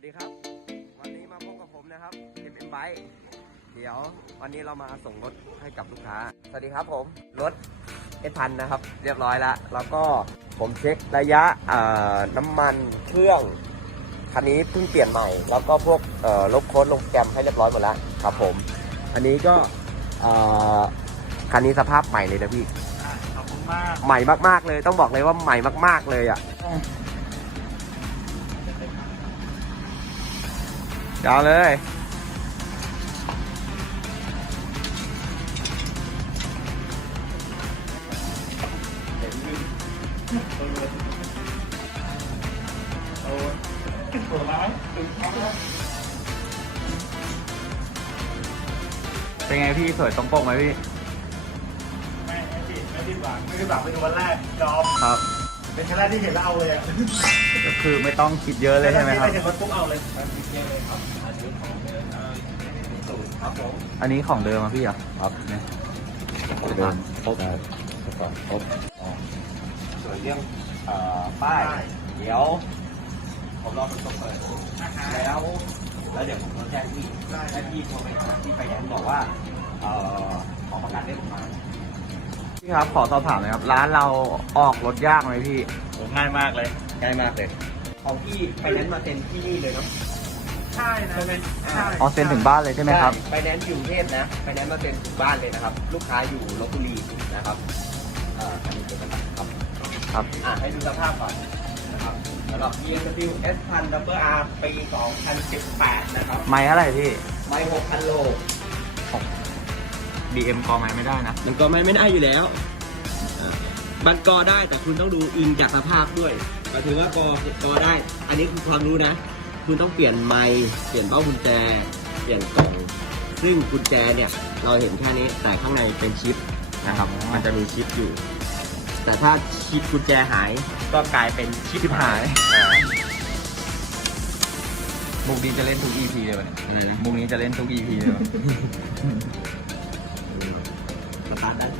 วัสดีครับ วันนี้มาพบกับผมนะครับ m m Bike เดี๋ยว วันนี้เรามาส่งรถให้กับลูกค้า สวัสดีครับผมรถเอพันนะครับ เรียบร้อยแล้ว แล้วก็ผมเช็คระยะเอ่อน้ำมันเครื่องคันนี้เพิ่งเปลี่ยนใหม่ แล้วก็พวกเอ่อลบโค้ดลงแกรมให้เรียบร้อยหมดแล้วครับผม อันนี้ก็เอ่อคันนี้สภาพใหม่เลยนะพี่ขอบคุณมากใหม่มากๆเลย ต้องบอกเลยว่าใหม่มาก ๆเลยอะ ยาวเลยเป็นไงพี่สวยตรงปกไหมพี่ ไม่ไม่ผิดไม่ผิดหวังไม่ผิดหวังไปดูวันแรกยอมครับ เป็นครั้งแรกที่เห็นแล้วเอาเลยอะก็คือไม่ต้องคิดเยอะเลยใช่ไหมครับ เห็นรถปุ๊บเอาเลยครับผมอันนี้ของเดิมอะพี่เหรอะครับเนี่ยเดินครบก่อนครบส่วนเรื่องเอ่อป้ายเดี๋ยวผมรอเป็นตัวเปิดแล้วแล้วเดี๋ยวผมจะแจ้งพี่และพี่โทรไปหาที่ไฟแนนซ์บอกว่าเอ่อขอประกันได้หรือเปล่า พี่ครับขอสอบถามหน่อยครับ ร้านเราออกรถยากไหมพี่โอ้ง่ายมากเลย ง่ายมากเลยของพี่ไฟแนนซ์มาเซ็นที่นี่เลยเนาะใช่นะใช่ออเซ็นถึงบ้านเลยใช่ไหมครับไฟแนนซ์อยู่กรุงเทพนะไฟแนนซ์มาเซ็นถึงบ้านเลยนะครับ ลูกค้าอยู่ลบบุรีนะครับเอ่ออันนี้เป็นนะครับครับอะให้ดูสภาพก่อนนะครับสำหรับ BMW S 1000 Double R ปี 2018 นะครับ ไม่เท่าไหร่พี่ ไม่ 6,000 โล BM กอไม่ไม่ได้นะ มันก็ไม่ไม่ได้อยู่แล้วอะมันกอได้แต่คุณต้องดูอิงจากสภาพด้วยก็ถือว่ากอกอได้ อันนี้คือความรู้นะ คุณต้องเปลี่ยนไมค์เปลี่ยนเบ้ากุญแจ เปลี่ยนกล่อง ซึ่งกุญแจเนี่ยเราเห็นแค่นี้แต่ข้างในเป็นชิปนะครับ อ๋อ มันจะมีชิปอยู่ แต่ถ้าชิปกุญแจหายก็กลายเป็นชิปชิปหายอ่ามุกนี้จะเล่นทุก EP เลยวันนี้อะไรนะ มุกนี้จะเล่นทุก EP เลยสตาร์ทได้